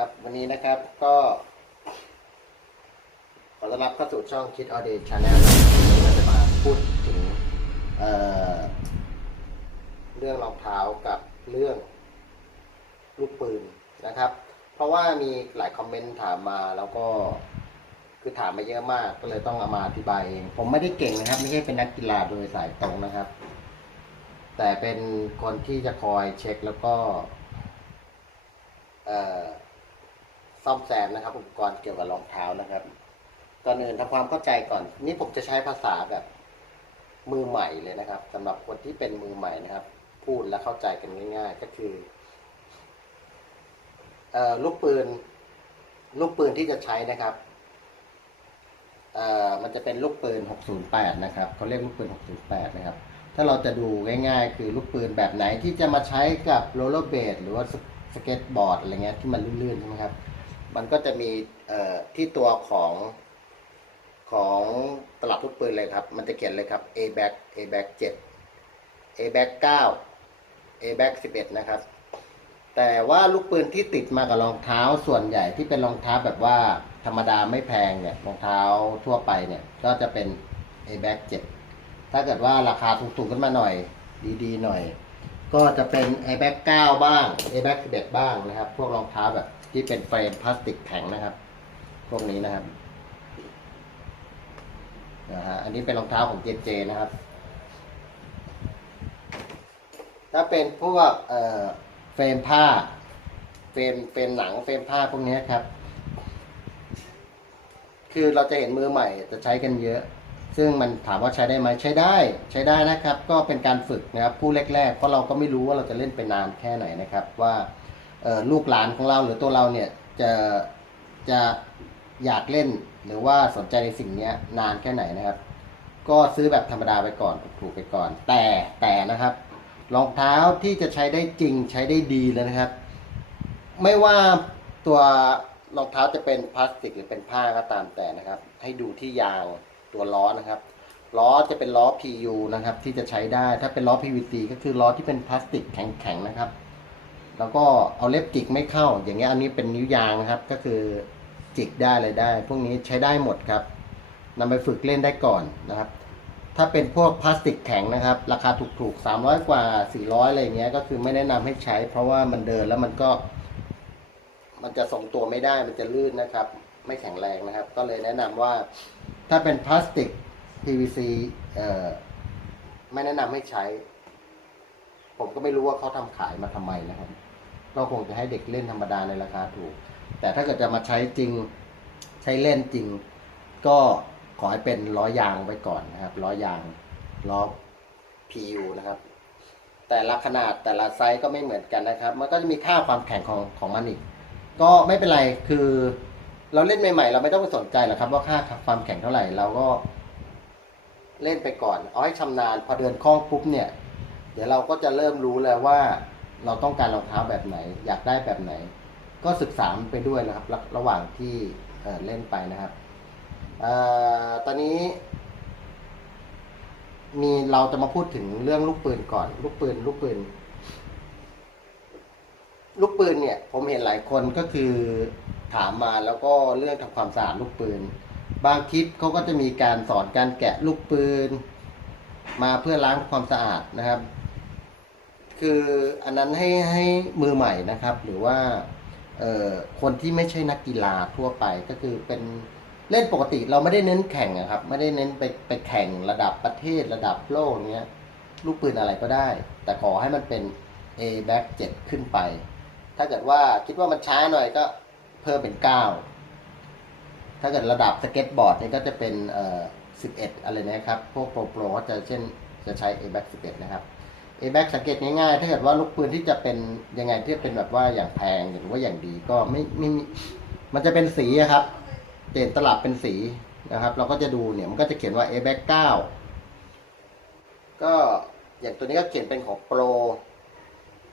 ครับ วันนี้นะครับก็ขอต้อนรับเข้าสู่ช่องคิดออเดย์ชาแนลวันนี้เราจะมาพูดถึงเเรื่องรองเท้ากับเรื่องลูกปืนนะครับ เพราะว่ามีหลายคอมเมนต์ถามมาแล้วก็คือถามมาเยอะมากก็เลยต้องเอามาอธิบายเองผมไม่ได้เก่งนะครับ ไม่ใช่เป็นนักกีฬาโดยสายตรงนะครับ แต่เป็นคนที่จะคอยเช็คแล้วก็ เอ่อ ซ่อมแซมนะครับ อุปกรณ์เกี่ยวกับรองเท้านะครับ ก่อนอื่นทำความเข้าใจก่อน นี่ผมจะใช้ภาษาแบบมือใหม่เลยนะครับสำหรับคนที่เป็นมือใหม่นะครับ พูดและเข้าใจกันง่าย ๆ ก็คืออลูกปืนลูกปืนที่จะใช้นะครับมันจะเป็นลูกปืน 608 นะครับเขาเรียกลูกปืน 608 นะครับ ถ้าเราจะดูง่ายๆ คือลูกปืนแบบไหนที่จะมาใช้กับโรลเลอร์เบดหรือว่าสสเก็ตบอร์ดอะไรเงี้ยที่มันลื่นๆใช่ไหมครับ มันก็จะมีที่ตัวของของตลับลูกปืนเลยครับ มันจะเขียนเลยครับ A back A back 7 A back 9 A back 11 นะครับ แต่ว่าลูกปืนที่ติดมากับรองเท้าส่วนใหญ่ที่เป็นรองเท้าแบบว่าธรรมดาไม่แพงเนี่ยรองเท้าทั่วไปเนี่ย ก็จะเป็น A back 7 ถ้าเกิดว่าราคาถูกๆขึ้นมาหน่อยดีๆหน่อย ก็จะเป็น a back 9 บ้าง a back 11 บ้างนะครับ พวกรองเท้าแบบ ที่เป็นเฟรมพลาสติกแข็งนะครับ พวกนี้นะครับนะฮะอันนี้เป็นรองเท้าของ JJ นะครับ ถ้าเป็นพวกเอ่อเฟรมผ้าเฟรมเฟรมหนังเฟรมผ้าพวกนี้ครับ คือเราจะเห็นมือใหม่จะใช้กันเยอะ ซึ่งมันถามว่าใช้ได้ไหมใช้ได้ใช้ได้นะครับ ก็เป็นการฝึกนะครับผู้แรกๆเพราะเราก็ไม่รู้ว่าเราจะเล่นไปนานแค่ไหนนะครับว่า ลูกหลานของเราหรือตัวเราเนี่ยจะจะอยากเล่นหรือว่าสนใจในสิ่งนี้นานแค่ไหนนะครับ ก็ซื้อแบบธรรมดาไปก่อนถูกๆไปก่อน แต่แต่นะครับรองเท้าที่จะใช้ได้จริงใช้ได้ดีเลยนะครับ ไม่ว่าตัวรองเท้าจะเป็นพลาสติกหรือเป็นผ้าก็ตามแต่นะครับ ให้ดูที่ยางตัวล้อนะครับล้อจะเป็นล้อ PU นะครับ ที่จะใช้ได้ถ้าเป็นล้อ PVC ก็คือล้อที่เป็นพลาสติกแข็งๆนะครับ แล้วก็เอาเล็บจิกไม่เข้า อย่างเงี้ยอันนี้เป็นนิ้วยางนะครับ ก็คือจิกได้เลยได้ พวกนี้ใช้ได้หมดครับนำไปฝึกเล่นได้ก่อนนะครับ ถ้าเป็นพวกพลาสติกแข็งนะครับ ราคาถูกๆ 300 กว่า 400 อะไรเงี้ย ก็คือไม่แนะนำให้ใช้ เพราะว่ามันเดินแล้วมันก็ มันจะทรงตัวไม่ได้ มันจะลื่นนะครับ ไม่แข็งแรงนะครับ ก็เลยแนะนำว่า ถ้าเป็นพลาสติก PVC เอ่อ ไม่แนะนำให้ใช้ ผมก็ไม่รู้ว่าเขาทำขายมาทำไมนะครับ ก็คงจะให้เด็กเล่นธรรมดาในราคาถูก แต่ถ้าเกิดจะมาใช้จริงใช้เล่นจริง ก็ขอให้เป็นล้อยางไว้ก่อนนะครับล้อยางล้อ PU นะครับ แต่ละขนาดแต่ละไซส์ก็ไม่เหมือนกันนะครับ มันก็จะมีค่าความแข็งของของมันอีก ก็ไม่เป็นไรคือ เราเล่นใหม่ๆ เราไม่ต้องไปสนใจหรอกครับว่าค่าความแข็งเท่าไหร่เราก็ เล่นไปก่อน เอาให้ชำนาญพอเดินคล่องปุ๊บเนี่ย เดี๋ยวเราก็จะเริ่มรู้แล้วว่า เราต้องการรองเท้าแบบไหน อยากได้แบบไหน ก็ศึกษาไปด้วยนะครับระระหว่างที่เเล่นไปนะครับออตอนนี้มีเราจะมาพูดถึงเรื่องลูกปืนก่อน ลูกปืนลูกปืน ลูกปืนเนี่ย ผมเห็นหลายคนก็คือถามมาแล้วก็เรื่องทำความสะอาดลูกปืน บางคลิปเขาก็จะมีการสอนการแกะลูกปืน มาเพื่อล้างความสะอาดนะครับ คืออันนั้นให้ให้มือใหม่นะครับ หรือว่าคนที่ไม่ใช่นักกีฬาทั่วไปก็คือเป็นเล่นปกติเราไม่ได้เน้นแข่งอะครับ ไม่ได้เน้นไปไปแข่งระดับประเทศระดับโลกเนี้ยลูกปืนอะไรก็ได้ แต่ขอให้มันเป็น A back 7 ขึ้นไป ถ้าเกิดว่าคิดว่ามันช้าหน่อยก็เพิ่มเป็น 9 ถ้าเกิดระดับสเก็ตบอร์ดนี่ก็จะเป็นเอ่อ11 อะไรนะครับ พวกโปรโปรก็จะเช่นจะใช้ A back 11 นะครับ A back สังเกตง่ายๆ ถ้าเกิดว่าลูกปืนที่จะเป็นยังไงที่เป็นแบบว่าอย่างแพงหรือว่าอย่างดีก็ไม่ไม่มันจะเป็นสีครับเด่นตลับเป็นสีนะครับ เราก็จะดูเนี่ยมันก็จะเขียนว่า A back 9ก็อย่างตัวนี้ก็เขียนเป็นของโปร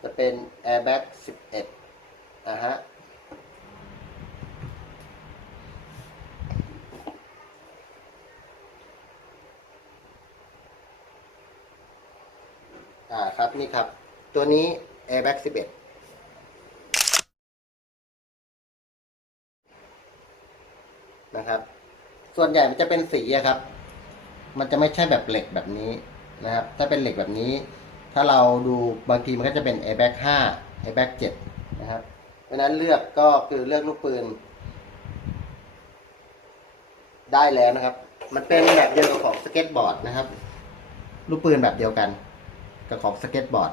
จะเป็น Airbag 11นะฮะ ครับนี่ครับ ตัวนี้ airbag 11นะครับ ส่วนใหญ่มันจะเป็นสีครับ มันจะไม่ใช่แบบเหล็กแบบนี้นะครับ ถ้าเป็นเหล็กแบบนี้ ถ้าเราดูบางทีมันก็จะเป็น airbag 5 airbag 7 นะครับ เพราะนั้นเลือกก็คือเลือกลูกปืน ได้แล้วนะครับ มันเป็นแบบเดียวกับของสเก็ตบอร์ดนะครับ ลูกปืนแบบเดียวกัน กับของสเก็ตบอร์ด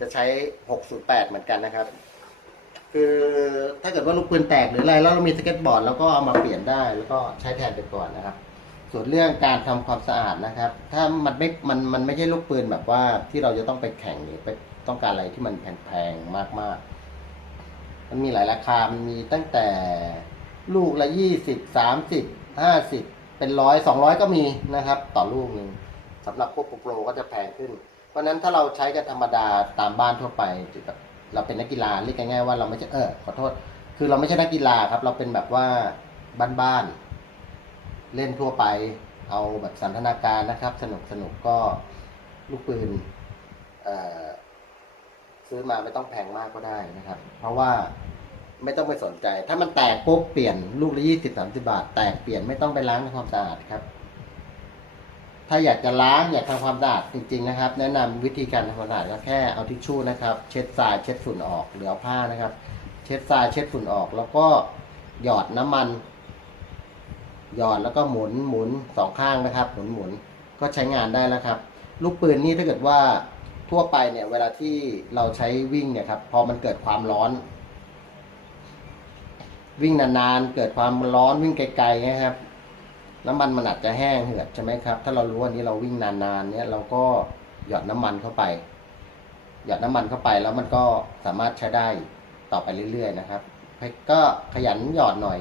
จะใช้ 608 เหมือนกันนะครับ คือถ้าเกิดว่าลูกปืนแตกหรืออะไรแล้วเรามีสเก็ตบอร์ดแล้วก็เอามาเปลี่ยนได้แล้วก็ใช้แทนไปก่อนนะครับ ส่วนเรื่องการทำความสะอาดนะครับ ถ้ามันไม่มันมันไม่ใช่ลูกปืนแบบว่าที่เราจะต้องไปแข่งหรือไปต้องการอะไรที่มันแพงๆมากๆ มันมีหลายราคา มันมีตั้งแต่ลูกละยี่สิบสามสิบห้าสิบเป็นร้อยสองร้อยก็มีนะครับ ต่อลูกหนึ่ง สำหรับพวกโปรก็จะแพงขึ้น เพราะฉะนั้นถ้าเราใช้กันธรรมดาตามบ้านทั่วไปเราเป็นนักกีฬาเรียกง่ายๆว่าเราไม่ใช่เออขอโทษ คือเราไม่ใช่นักกีฬาครับ เราเป็นแบบว่าบ้านๆเล่นทั่วไป เอาแบบสันทนาการนะครับ สนุกสนุกก็ลูกปืนซื้อมาไม่ต้องแพงมากก็ได้นะครับ เพราะว่าไม่ต้องไปสนใจ ถ้ามันแตกปุ๊บเปลี่ยนลูกละยี่สิบสามสิบาท แตกเปลี่ยนไม่ต้องไปล้างทำความสะอาดครับ ถ้าอยากจะล้างอยากทำความสะอาดจริง ๆ นะครับ แนะนำวิธีการทำความสะอาดก็แค่เอาทิชชู่นะครับ เช็ดทรายเช็ดฝุ่นออกหรือเอาผ้านะครับ เช็ดทรายเช็ดฝุ่นออก แล้วก็หยอดน้ำมัน หยอดแล้วก็หมุนหมุนสองข้างนะครับหมุนหมุนก็ใช้งานได้แล้วครับ ลูกปืนนี่ถ้าเกิดว่าทั่วไปเนี่ยเวลาที่เราใช้วิ่งเนี่ยครับพอมันเกิดความร้อน วิ่งนานๆเกิดความร้อนวิ่งไกลๆนะครับ น้ำมันมันอาจจะแห้งเหือดใช่ไหมครับ ถ้าเรารู้ว่านี้เราวิ่งนานๆเนี่ยเราก็หยอดน้ำมันเข้าไป หยอดน้ำมันเข้าไปแล้วมันก็สามารถใช้ได้ต่อไปเรื่อย ๆ นะครับก็ขยันหยอดหน่อย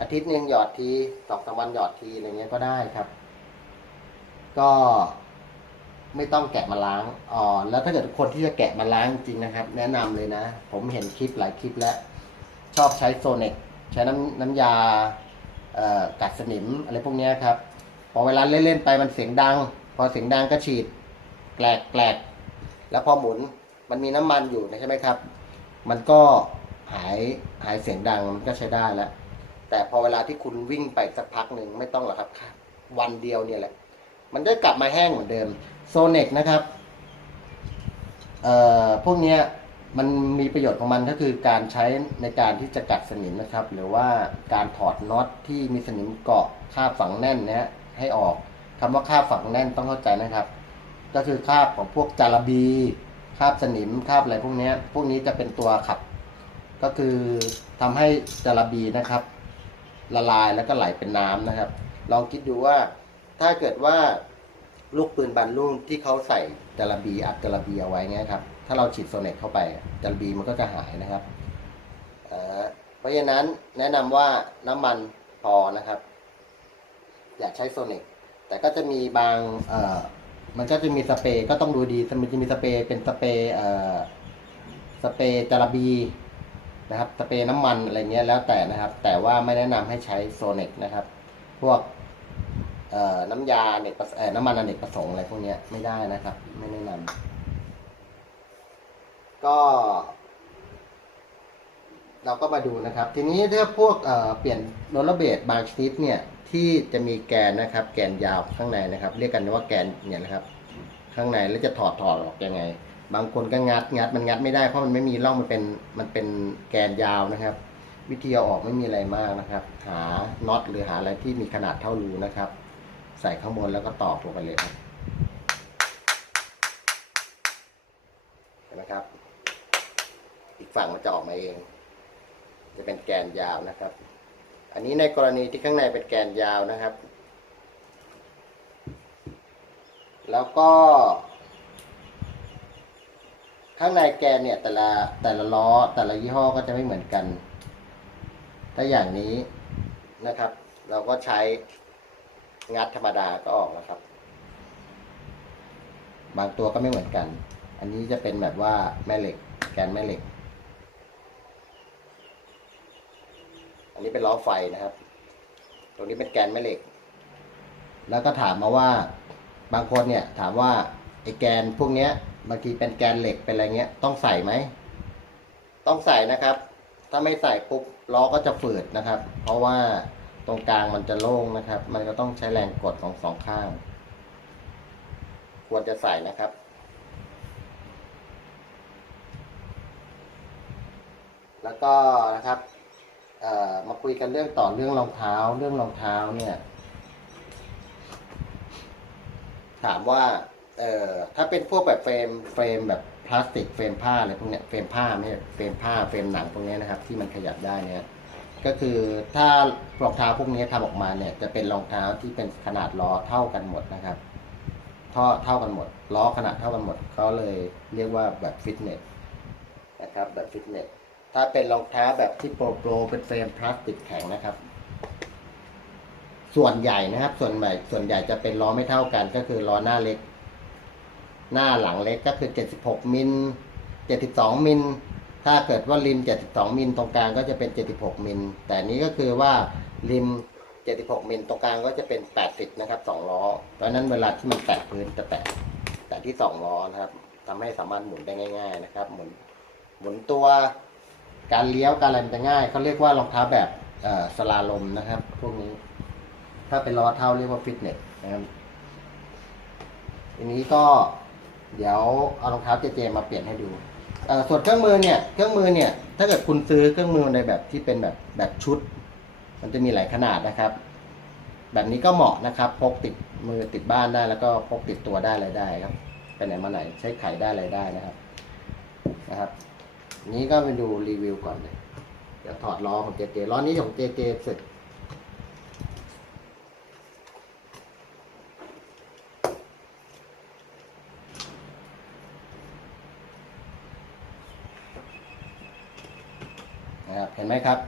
อาทิตย์หนึ่งหยอดทีสองสามวันหยอดทีอะไรเงี้ยก็ได้ครับ ก็ไม่ต้องแกะมาล้างอ๋อแล้วถ้าเกิดคนที่จะแกะมาล้างจริงนะครับ แนะนำเลยนะ ผมเห็นคลิปหลายคลิปแล้ว ชอบใช้โซเน็กใช้น้ำน้ำยา กัดสนิมอะไรพวกนี้ครับ พอเวลาเล่นๆไปมันเสียงดัง พอเสียงดังก็ฉีดแกลกแกลกแล้วพอหมุนมันมีน้ำมันอยู่นะใช่ไหมครับ มันก็หายหายเสียงดังมันก็ใช้ได้แล้ว แต่พอเวลาที่คุณวิ่งไปสักพักหนึ่งไม่ต้องหรอกครับ วันเดียวเนี่ยแหละ มันได้กลับมาแห้งเหมือนเดิมโซเน็กนะครับ เอ่อพวกเนี้ย มันมีประโยชน์ของมันก็คือการใช้ในการที่จะกัดสนิมนะครับ หรือว่าการถอดน็อตที่มีสนิมเกาะคาบฝังแน่นนะฮะให้ออกคำว่าคาบฝังแน่นต้องเข้าใจนะครับ ก็คือคาบของพวกจารบีคาบสนิมคาบอะไรพวกนี้พวกนี้จะเป็นตัวขับ ก็คือทำให้จารบีนะครับ ละลายแล้วก็ไหลเป็นน้ำนะครับ ลองคิดดูว่าถ้าเกิดว่าลูกปืนบรรลุงที่เขาใส่จารบีอัดจารบีเอาไว้เงี้ยครับ ถ้าเราฉีดโซเนตเข้าไปจารบีมันก็จะหายนะครับเเพราะฉะนั้นแนะนำว่าน้ำมันพอนะครับ อย่าใช้โซเนตแต่ก็จะมีบางเอมันก็จะมีสเปรย์ก็ต้องดูดีมันจะมีสเปรย์เป็นสเปรย์สเปรย์จาระบีนะครับสเปรย์น้ำมันอะไรเงี้ยแล้วแต่นะครับ แต่ว่าไม่แนะนำให้ใช้โซเน็กนะครับ พวกน้ำยาเนกน้ำมันอเนกประสงค์อะไรพวกนี้ไม่ได้นะครับ ไม่แนะนำ ก็ เราก็มาดูนะครับ ทีนี้ถ้าพวกเเปลี่ยนโรลเลอร์เบดบางชนิดเนี่ย ที่จะมีแกนนะครับ แกนยาวข้างในนะครับ เรียกกันว่าแกนเนี่ยนะครับ ข้างในแล้วจะถอดถอดออกยังไง บางคนก็งัดงัดมันงัดไม่ได้เพราะมันไม่มีร่องมันเป็นมันเป็นแกนยาวนะครับ วิธีเอาออกไม่มีอะไรมากนะครับ หาน็อตหรือหาอะไรที่มีขนาดเท่ารูนะครับ ใส่ข้างบนแล้วก็ตอกลงไปเลยครับเห็นไหมครับ อีก ฝั่งมันจะออกมาเอง จะเป็นแกนยาวนะครับ อันนี้ในกรณีที่ข้างในเป็นแกนยาวนะครับ แล้วก็ ข้างในแกนเนี่ยแต่ละแต่ละล้อแต่ละยี่ห้อก็จะไม่เหมือนกัน ถ้าอย่างนี้นะครับ เราก็ใช้งัดธรรมดาก็ออกแล้วครับ บางตัวก็ไม่เหมือนกัน อันนี้จะเป็นแบบว่าแม่เหล็ก แกนแม่เหล็ก นนี้เป็นล้อไฟนะครับ ตรงนี้เป็นแกนแม่เหล็ก แล้วก็ถามมาว่าบางคนเนี่ยถามว่าไอ้แกนพวกเนี้ยบางทีเป็นแกนเหล็กเป็นอะไรเงี้ย ต้องใส่ไหม ต้องใส่นะครับ ถ้าไม่ใส่ปุ๊บล้อก็จะฝืดนะครับ เพราะว่าตรงกลางมันจะโล่งนะครับ มันก็ต้องใช้แรงกดของสองข้าง ควรจะใส่นะครับแล้วก็นะครับ มาคุยกันเรื่องต่อเรื่องรองเท้า เรื่องรองเท้าเนี่ย ถามว่า เอ่อถ้าเป็นพวกแบบเฟรมเฟรมแบบพลาสติกเฟรมผ้าอะไรพวกเนี้ยเฟรมผ้าไม่เฟรมผ้าเฟรมหนังพวกเนี้ยนะครับ ที่มันขยับได้เนี่ยก็คือถ้ารองเท้าพวกนี้ทำออกมาเนี่ย จะเป็นรองเท้าที่เป็นขนาดล้อเท่ากันหมดนะครับท่อเท่ากันหมดล้อขนาดเท่ากันหมดก็เลยเรียกว่าแบบฟิตเนสนะครับแบบฟิตเนส ถ้าเป็นรองเท้าแบบที่โปรโปรเป็นเฟรมพลาสติกแข็งนะครับ ส่วนใหญ่นะครับ ส่วนใหญ่ส่วนใหญ่จะเป็นล้อไม่เท่ากัน ก็คือล้อหน้าเล็ก หน้าหลังเล็กก็คือ 76 มิล 72 มิล ถ้าเกิดว่าริม 72 มิลตรงกลางก็จะเป็น 76 มิล แต่นี้ก็คือว่าริม 76 มิลตรงกลางก็จะเป็น 80 นะครับ2ล้อ เพราะนั้นเวลาที่มันแตะพื้นจะแตะแตะที่2ล้อนะครับทำให้สามารถหมุนได้ง่าย ๆ นะครับ หมุนหมุนตัว การเลี้ยวการอะไรมันจะง่ายเขาเรียกว่ารองเท้าแบบสลาลมนะครับ พวกนี้ ถ้าเป็นล้อเท้าเรียกว่าฟิตเนสนะครับทีนี้ก็เดี๋ยวเอารองเท้าเจเจมาเปลี่ยนให้ดูส่วนเครื่องมือเนี่ย เครื่องมือเนี่ย ถ้าเกิดคุณซื้อเครื่องมือในแบบที่เป็นแบบแบบชุด มันจะมีหลายขนาดนะครับ แบบนี้ก็เหมาะนะครับ พกติดมือติดบ้านได้แล้วก็พกติดตัวได้อะไรได้ครับ ไปไหนมาไหนใช้ไขได้อะไรได้นะครับ นะครับ นี้ก็ไปดูรีวิวก่อนเลยเดี๋ยวถอดล้อของเจเจล้อนี้ของเจเจเสร็จนะครับเห็นไหมครับ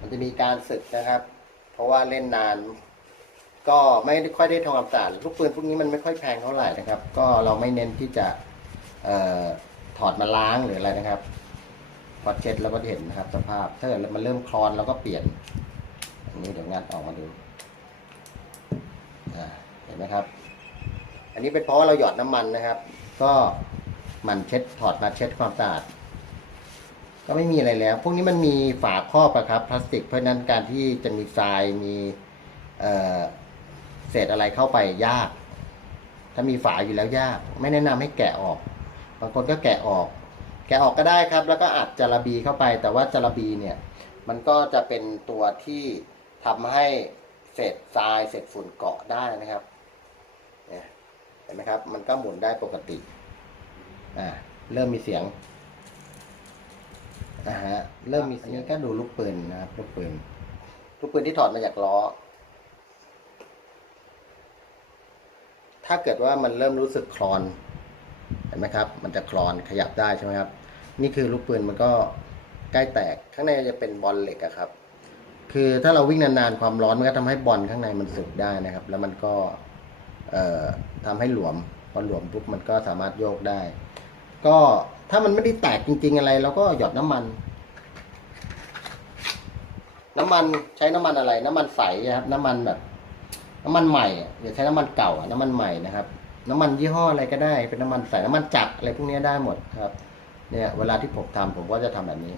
มันจะมีการสึกนะครับ เพราะว่าเล่นนาน ก็ไม่ค่อยได้ทำความสะอาดลูกปืนพวกนี้มันไม่ค่อยแพงเท่าไหร่นะครับ ก็เราไม่เน้นที่จะเอ่อ ถอดมาล้างหรืออะไรนะครับ พอเช็ดแล้วก็เห็นนะครับ สภาพ ถ้าเกิดมันเริ่มคลอนเราก็เปลี่ยน อันนี้เดี๋ยวงัดออกมาดูเห็นไหมครับ อันนี้เป็นเพราะว่าเราหยอดน้ำมันนะครับ ก็มันเช็ดถอดมาเช็ดความสะอาด ก็ไม่มีอะไรแล้ว พวกนี้มันมีฝาครอบอะครับพลาสติก เพราะฉะนั้นการที่จะมีทรายมีเศษอะไรเข้าไปยาก ถ้ามีฝาอยู่แล้วยาก ไม่แนะนำให้แกะออกางคนก็แกะออก แกะออกก็ได้ครับ แล้วก็อัดจาระบีเข้าไป แต่ว่าจาระบีเนี่ยมันก็จะเป็นตัวที่ทำให้เศษทรายเศษฝุ่นเกาะได้นะครับเห็นไหมครับ มันก็หมุนได้ปกติอ่าเริ่มมีเสียงนะฮะเริ่มมีเสียงอันนี้ก็ดูลูกปืนนะครับลูกปืนลูกปืนที่ถอดมาจากล้อ ถ้าเกิดว่ามันเริ่มรู้สึกคลอน ห็นไหมครับ มันจะคลอนขยับได้ใช่ไหมครับ นี่คือลูกปืนมันก็ใกล้แตกข้างในจะเป็นบอลเหล็กอะครับ คือถ้าเราวิ่งนานๆความร้อนมันก็ทำให้บอลข้างในมันสึกได้นะครับ แล้วมันก็เอ่อทำให้หลวมพอหลวมปุ๊บมันก็สามารถโยกได้ ก็ถ้ามันไม่ได้แตกจริง ๆ อะไรเราก็หยอดน้ำมัน น้ำมันใช้น้ำมันอะไร น้ำมันใสครับ น้ำมันแบบ น้ำมันใหม่อย่าใช้น้ำมันเก่าน้ำมันใหม่นะครับ น้ำมันยี่ห้ออะไรก็ได้ เป็นน้ำมันใส่น้ำมันจักรอะไรพวกนี้ได้หมดครับ เนี่ยเวลาที่ผมทำผมก็จะทำแบบนี้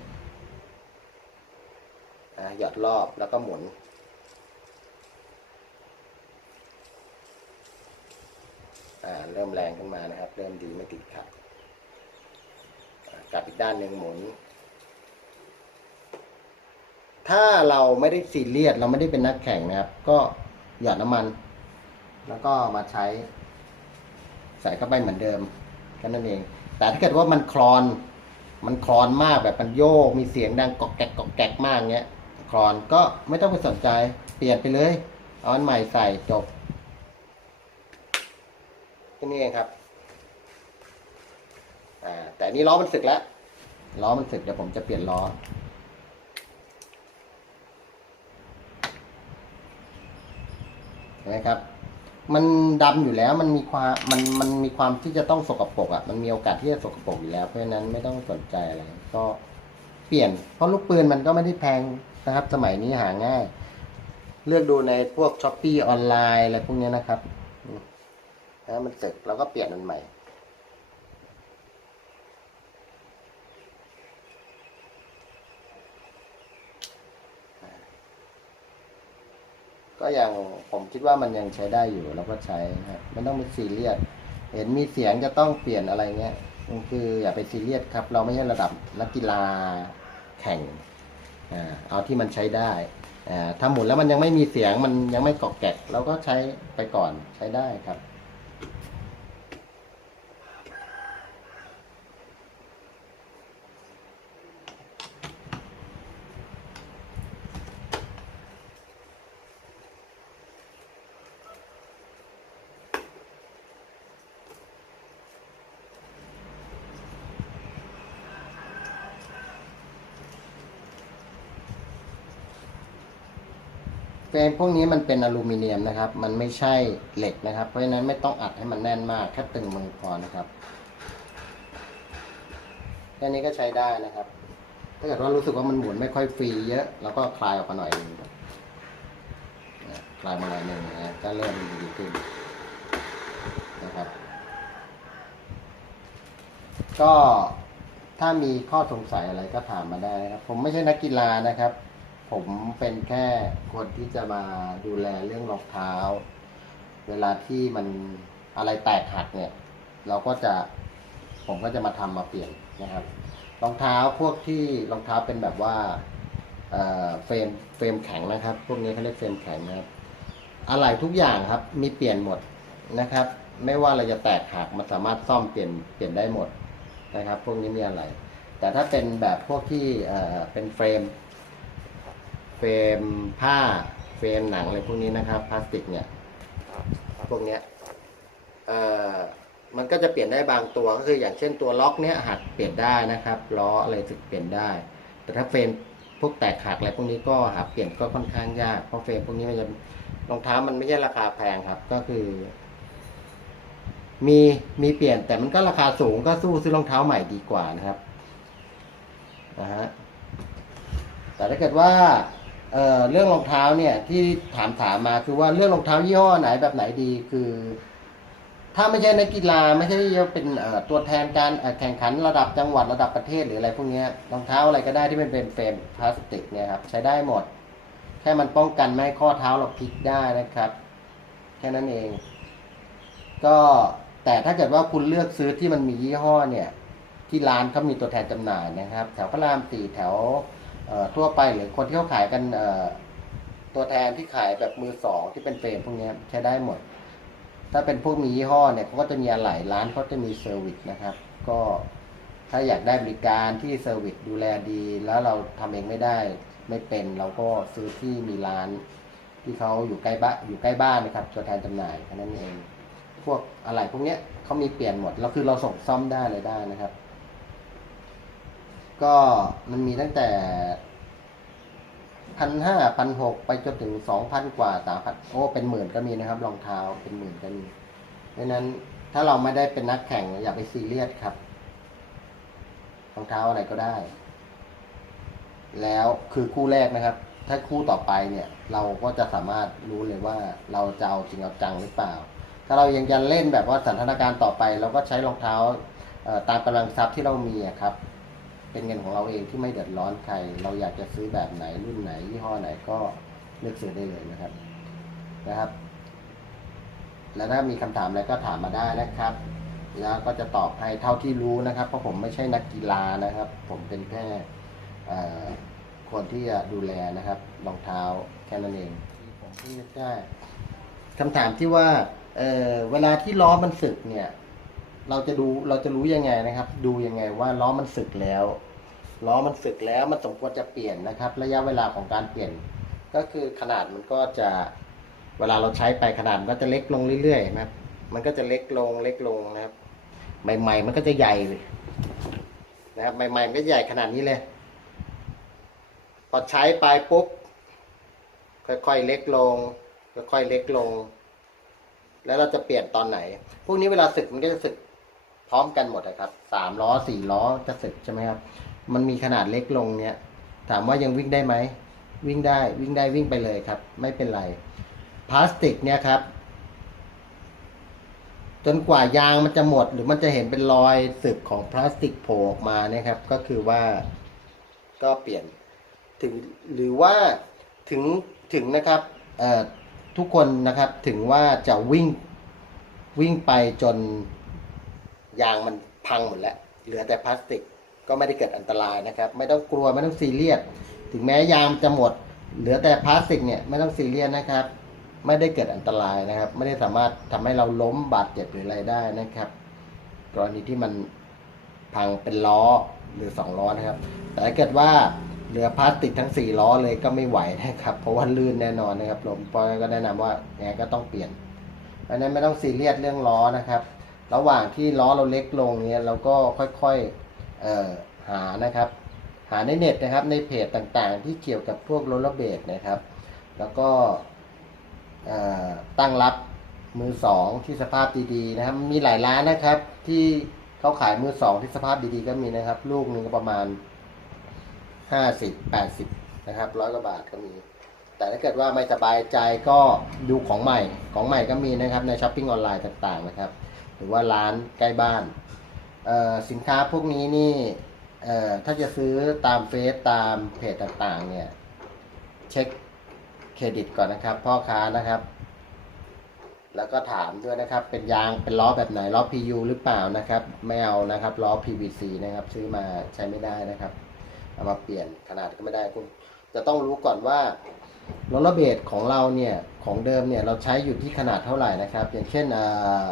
อะหยอดรอบแล้วก็หมุน เริ่มแรงขึ้นมานะครับ เริ่มดีไม่ติดขัดกลับอีกด้านหนึ่งหมุน ถ้าเราไม่ได้ซีเรียสเราไม่ได้เป็นนักแข่งนะครับ ก็หยอดน้ำมัน แล้วก็มาใช้ ใส่เข้าไปเหมือนเดิมแค่นั้นเอง แต่ถ้าเกิดว่ามันคลอน มันคลอนมากแบบมันโยก มีเสียงดังกอกแกกกอกแกกมากเงี้ยคลอนก็ไม่ต้องไปสนใจ เปลี่ยนไปเลยเอาอันใหม่ใส่จบแค่นี้เองครับอ่าแต่นนี้ล้อมันสึกแล้วล้อมันสึกเดี๋ยวผมจะเปลี่ยนล้อเห็นไหมครับ มันดำอยู่แล้วมันมีความมันมันมีความที่จะต้องสกปรกอะมันมีโอกาสที่จะสกปรกอยู่แล้วเพราะฉะนั้นไม่ต้องสนใจอะไรก็เปลี่ยน เพราะลูกปืนมันก็ไม่ได้แพงนะครับ สมัยนี้หาง่าย เลือกดูในพวกช้อปปี้ออนไลน์อะไรพวกเนี้ยนะครับนะมแล้วมันเสร็จเราก็เปลี่ยนมันใหม่ ก็ยังผมคิดว่ามันยังใช้ได้อยู่เราก็ใช้นะครับไม่ต้องไปซีเรียสเห็นมีเสียงจะต้องเปลี่ยนอะไรเงี้ยคืออย่าไปซีเรียสครับ เราไม่ใช่ระดับนักกีฬาแข่งอ่าเอาที่มันใช้ได้อ่าถ้าหมุนแล้วมันยังไม่มีเสียงมันยังไม่กอกแกะเราก็ใช้ไปก่อนใช้ได้ครับ พวกนี้มันเป็นอลูมิเนียมนะครับ มันไม่ใช่เหล็กนะครับ เพราะฉะนั้นไม่ต้องอัดให้มันแน่นมากแค่ตึงมือพอนะครับแค่นี้ก็ใช้ได้นะครับ ถ้าเกิดว่ารู้สึกว่ามันหมุนไม่ค่อยฟรีเยอะแล้วก็คลายออกมาหน่อยนึงคลายมาหน่อยหนึ่งนะก็เริ่มดีขึ้นนะครับก็ถ้ามีข้อสงสัยอะไรก็ถามมาได้นะครับ ผมไม่ใช่นักกีฬานะครับ ผมเป็นแค่คนที่จะมาดูแลเรื่องรองเท้า เวลาที่มันอะไรแตกหักเนี่ย เราก็จะผมก็จะมาทำมาเปลี่ยนนะครับ รองเท้าพวกที่รองเท้าเป็นแบบว่าเฟรมเฟรมแข็งนะครับ พวกนี้เขาเรียกเฟรมแข็งนะครับอะไรทุกอย่างครับ มีเปลี่ยนหมดนะครับ ไม่ว่าเราจะแตกหักมันสามารถซ่อมเปลี่ยนเปลี่ยนได้หมดนะครับ พวกนี้มีอะไร แต่ถ้าเป็นแบบพวกที่เป็นเฟรม เฟรมผ้า เฟรมหนังอะไรพวกนี้นะครับพลาสติกเนี่ย พวกเนี้ยเอ่อมันก็จะเปลี่ยนได้บางตัวก็คืออย่างเช่นตัวล็อกเนี้ยหักเปลี่ยนได้นะครับล้ออะไรสึกเปลี่ยนได้ แต่ถ้าเฟรมพวกแตกหักอะไรพวกนี้ก็หาเปลี่ยนก็ค่อนข้างยากเพราะเฟรมพวกนี้มันจะรองเท้ามันไม่ใช่ราคาแพงครับ ก็คือ มีมีเปลี่ยนแต่มันก็ราคาสูงก็สู้ซื้อรองเท้าใหม่ดีกว่านะครับนะฮะแต่ถ้าเกิดว่า เอ่อเรื่องรองเท้าเนี่ยที่ถามถามมาคือว่าเรื่องรองเท้ายี่ห้อไหนแบบไหนดีคือ ถ้าไม่ใช่นักกีฬาไม่ใช่เป็นตัวแทนการแข่งขันระดับจังหวัดระดับประเทศหรืออะไรพวกนี้รองเท้าอะไรก็ได้ที่เป็นเป็นเฟรมพลาสติกเนี่ยครับใช้ได้หมด แค่มันป้องกันไม่ให้ข้อเท้าเราพลิกได้นะครับ แค่นั้นเอง ก็แต่ถ้าเกิดว่าคุณเลือกซื้อที่มันมียี่ห้อเนี่ย ที่ร้านเขามีตัวแทนจำหน่ายนะครับ แถวพระรามสี่แถว ทั่วไปหรือคนที่เขาขายกันเอ่อตัวแทนที่ขายแบบมือสองที่เป็นเฟรมพวกนี้ใช้ได้หมด ถ้าเป็นพวกมียี่ห้อเนี่ยเขาก็จะมีอะไหล่ร้านเขาจะมีเซอร์วิสนะครับ ก็ถ้าอยากได้บริการที่เซอร์วิสดูแลดี แล้วเราทำเองไม่ได้ไม่เป็นเราก็ซื้อที่มีร้าน ที่เขาอยู่ใกล้บ้านอยู่ใกล้บ้านนะครับ ตัวแทนจำหน่ายแค่นั้นเอง พวกอะไหล่พวกเนี้ยเขามีเปลี่ยนหมดแล้วคือเราส่งซ่อมได้เลยได้นะครับ ก็มันมีตั้งแต่พันห้าพันหกไปจนถึงสองพันกว่าสามพันโอ้เป็นหมื่นก็มีนะครับรองเท้าเป็นหมื่นก็มีเพราะฉะนั้นถ้าเราไม่ได้เป็นนักแข่งอย่าไปซีเรียสครับรองเท้าอะไรก็ได้ แล้วคือคู่แรกนะครับ ถ้าคู่ต่อไปเนี่ย เราก็จะสามารถรู้เลยว่าเราจะเอาจริงเอาจังหรือเปล่า ถ้าเรายังจะเล่นแบบว่าสถานการณ์ต่อไป เราก็ใช้รองเท้าตามกำลังทรัพย์ที่เรามีครับ เป็นเงินของเราเองที่ไม่เดือดร้อนใคร เราอยากจะซื้อแบบไหนรุ่นไหนยี่ห้อไหนก็เลือกซื้อได้เลยนะครับนะครับ แล้วถ้ามีคำถามอะไรก็ถามมาได้นะครับ แล้วก็จะตอบให้เท่าที่รู้นะครับ เพราะผมไม่ใช่นักกีฬานะครับ ผมเป็นแค่คนที่จะดูแลนะครับรองเท้าแค่นั้นเองผมเพิ่งนึกได้คำถามที่ว่าเเวลาที่ล้อมันสึกเนี่ย เราจะดูเราจะรู้ยังไงนะครับ ดูยังไงว่าล้อมันสึกแล้ว ล้อมันสึกแล้วมันสมควรจะเปลี่ยนนะครับ ระยะเวลาของการเปลี่ยน ก็คือขนาดมันก็จะเวลาเราใช้ไปขนาดมันก็จะเล็กลงเรื่อยๆนะครับ มันก็จะเล็กลงเล็กลงนะครับ ใหม่ ๆ มันก็จะใหญ่เลยนะครับใหม่ๆมันก็ใหญ่ขนาดนี้เลยพอใช้ไปปุ๊บค่อยๆเล็กลงค่อยๆเล็กลง แล้วเราจะเปลี่ยนตอนไหน พวกนี้เวลาสึกมันก็จะสึกพร้อมกันหมดนะครับสามล้อสี่ล้อจะสึกใช่ไหมครับ มันมีขนาดเล็กลงเนี่ย ถามว่ายังวิ่งได้ไหม วิ่งได้วิ่งได้วิ่งไปเลยครับ ไม่เป็นไร พลาสติกเนี่ยครับ จนกว่ายางมันจะหมด หรือมันจะเห็นเป็นรอยสึกของพลาสติกโผล่ออกมาเนี่ยครับ ก็คือว่าก็เปลี่ยนถึงหรือว่าถึงถึงนะครับเอ่อทุกคนนะครับถึงว่าจะวิ่งวิ่งไปจนยางมันพังหมดแล้ว เหลือแต่พลาสติก ก็ไม่ได้เกิดอันตรายนะครับ ไม่ต้องกลัวไม่ต้องซีเรียสถึงแม้ยางจะหมด เหลือแต่พลาสติกเนี่ยไม่ต้องซีเรียสนะครับ ไม่ได้เกิดอันตรายนะครับ ไม่ได้สามารถทำให้เราล้มบาดเจ็บหรืออะไรได้นะครับกรณีที่มันพังเป็นล้อหรือสองล้อนะครับ แต่ถ้าเกิดว่าเหลือพลาสติกทั้งสี่ล้อเลยก็ไม่ไหวนะครับ เพราะว่าลื่นแน่นอนนะครับผมเพราะฉะนั้นก็แนะนำว่ายังไงก็ต้องเปลี่ยนเพราะฉะนั้นไม่ต้องซีเรียสเรื่องล้อนะครับ ระหว่างที่ล้อเราเล็กลงเนี่ยเราก็ค่อยๆเอ่อ หานะครับ หาในเน็ตนะครับในเพจต่างๆ ที่เกี่ยวกับพวกโรลเลอร์เบดนะครับ แล้วก็ตั้งรับมือสองที่สภาพดีๆนะครับ มีหลายร้านนะครับ ที่เขาขายมือสองที่สภาพดีๆก็มีนะครับ ลูกหนึ่งก็ประมาณห้าสิบแปดสิบนะครับร้อยกว่าบาทก็มี แต่ถ้าเกิดว่าไม่สบายใจก็ดูของใหม่ของใหม่ก็มีนะครับในช้อปปิ้งออนไลน์ต่างๆนะครับ หรือว่าร้านใกล้บ้าน สินค้าพวกนี้นี่ถ้าจะซื้อตามเฟซตามเพจต่างๆ เนี่ย เช็คเครดิตก่อนนะครับ พ่อค้านะครับ แล้วก็ถามด้วยนะครับ เป็นยางเป็นล้อแบบไหนล้อ PU หรือเปล่านะครับ ไม่เอานะครับล้อ PVC นะครับ ซื้อมาใช้ไม่ได้นะครับเอามาเปลี่ยนขนาดก็ไม่ได้คุณจะต้องรู้ก่อนว่าโรลเลอร์เบดของเราเนี่ยของเดิมเนี่ยเราใช้อยู่ที่ขนาดเท่าไหร่นะครับ อย่างเช่นอ่า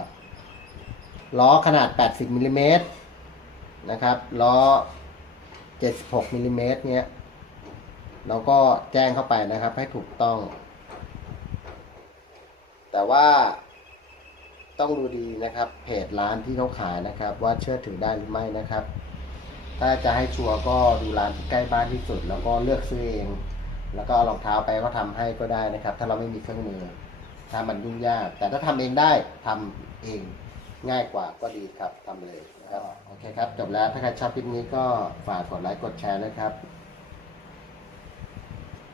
ล้อขนาด 80มิลลิเมตรนะครับล้อ 76มิลลิเมตรเนี่ยเราก็แจ้งเข้าไปนะครับให้ถูกต้อง แต่ว่าต้องดูดีนะครับ เพจร้านที่เขาขายนะครับ ว่าเชื่อถือได้หรือไม่นะครับ ถ้าจะให้ชัวร์ก็ดูร้านที่ใกล้บ้านที่สุด แล้วก็เลือกซื้อเอง แล้วก็เอารองเท้าไปก็ทำให้ก็ได้นะครับ ถ้าเราไม่มีเครื่องมือถ้ามันยุ่งยาก แต่ถ้าทำเองได้ทำเอง ง่ายกว่าก็ดีครับทำเลยนะครับโอเคครับ จบแล้วถ้าใครชอบคลิปนี้ก็ฝากกดไลค์กดแชร์นะครับ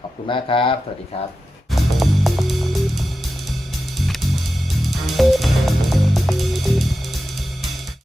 ขอบคุณมากครับ สวัสดีครับ